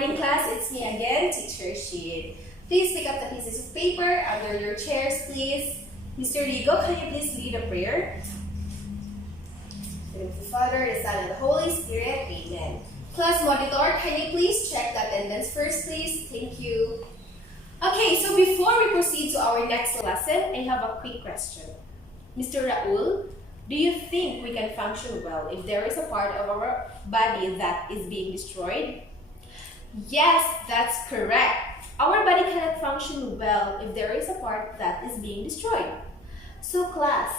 morning, class. It's me again, Teacher Shade. Please pick up the pieces of paper under your chairs, please. Mr. Rigo, can you please lead a prayer? In the name of the Father, the Son, and the Holy Spirit. Amen. Class monitor, can you please check the attendance first, please? Thank you. Okay, so before we proceed to our next lesson, I have a quick question. Mr. Raul, do you think we can function well if there is a part of our body that is being destroyed? Yes, that's correct. Our body cannot function well if there is a part that is being destroyed. So class,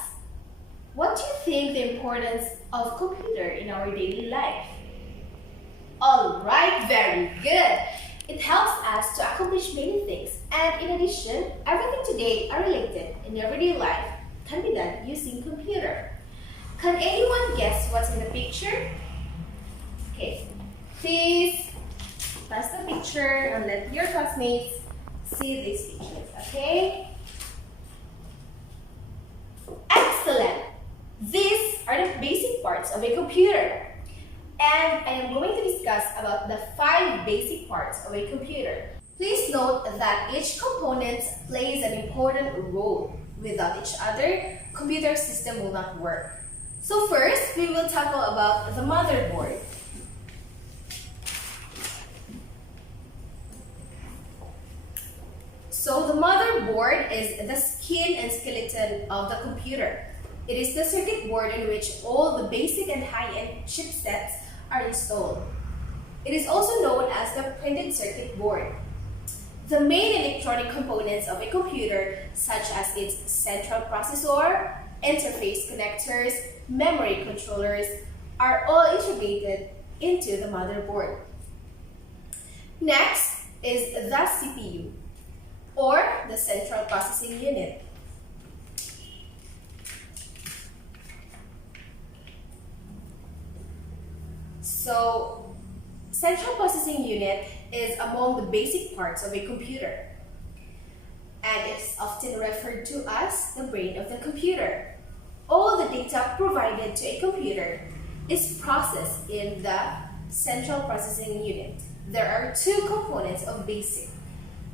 what do you think the importance of computer in our daily life? Alright, very good. It helps us to accomplish many things, and in addition, everything today are related in everyday life can be done using computer. Can anyone guess what's in the picture? Okay, please pass the picture and let your classmates see these pictures, okay? Excellent! These are the basic parts of a computer. And I am going to discuss about the 5 basic parts of a computer. Please note that each component plays an important role. Without each other, computer system will not work. So first, we will tackle about the motherboard. So the motherboard is the skin and skeleton of the computer. It is the circuit board in which all the basic and high-end chipsets are installed. It is also known as the printed circuit board. The main electronic components of a computer, such as its central processor, interface connectors, memory controllers, are all integrated into the motherboard. Next is the CPU, or the central processing unit. So, central processing unit is among the basic parts of a computer, and it's often referred to as the brain of the computer. All the data provided to a computer is processed in the central processing unit. There are 2 components of basic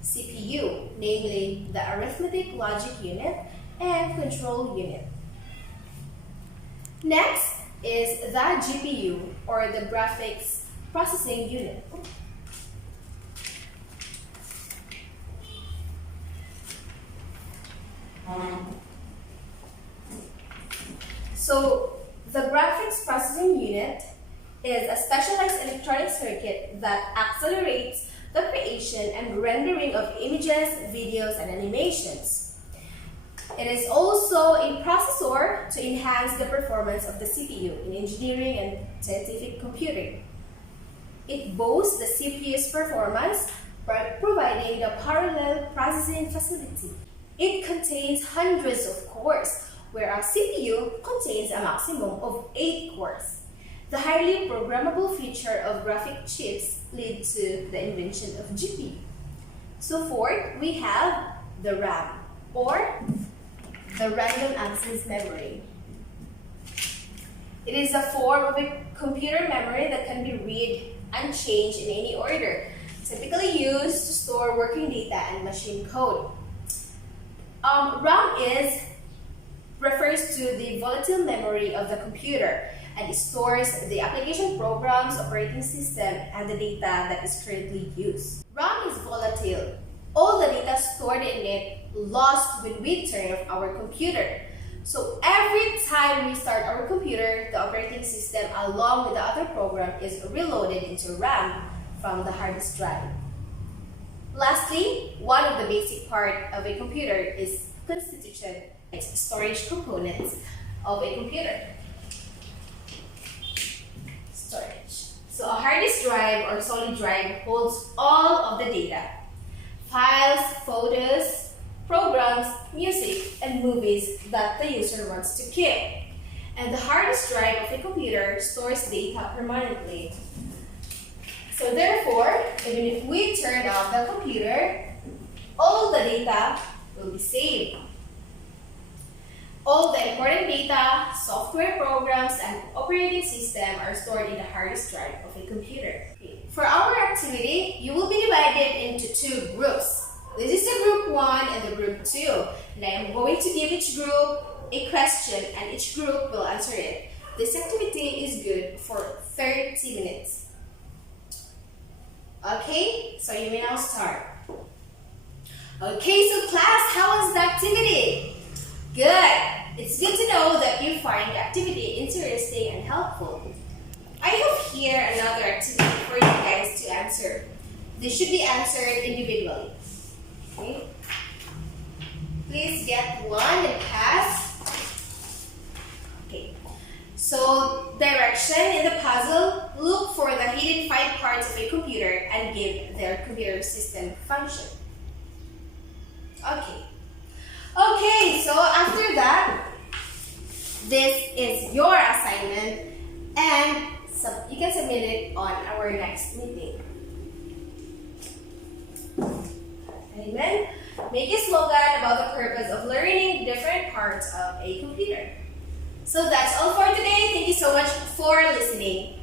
CPU, namely the arithmetic logic unit and control unit. Next is the GPU, or the graphics processing unit. So, the graphics processing unit is a specialized electronic circuit that accelerates the creation and rendering of images, videos, and animations. It is also a processor to enhance the performance of the CPU in engineering and scientific computing. It boasts the CPU's performance by providing the parallel processing facility. It contains hundreds of cores, where a CPU contains a maximum of 8 cores. The highly programmable feature of graphic chips led to the invention of GPU. So fourth, we have the RAM, or the random access memory. It is a form of a computer memory that can be read and changed in any order, typically used to store working data and machine code. RAM refers to the volatile memory of the computer, and it stores the application programs, operating system, and the data that is currently used. RAM is volatile. All the data stored in it lost when we turn off our computer. So every time we start our computer, the operating system along with the other program is reloaded into RAM from the hard disk drive. Lastly, one of the basic part of a computer is constitution, its storage components of a computer. Storage. So a hard disk drive or solid drive holds all of the data. Files, photos, programs, music, and movies that the user wants to keep. And the hard disk drive of a computer stores data permanently. So therefore, even if we turn off the computer, all the data will be saved. All the important data, software programs, and operating system are stored in the hard disk drive of a computer. For our activity, you will be divided into two groups. This is the group 1 and the group 2. And I am going to give each group a question and each group will answer it. This activity is good for 30 minutes. Okay, so you may now start. Okay, so class, how was the activity? Good. It's good to know that you find the activity interesting and helpful. I have here another activity for you guys to answer. This should be answered individually. Okay. Please get one and pass. Okay. So, direction in the puzzle, look for the hidden 5 parts of a computer and give their computer system function. Okay. Okay, so after that, this is your assignment and you can submit it on our next meeting. Amen. Make a slogan about the purpose of learning different parts of a computer. So that's all for today. Thank you so much for listening.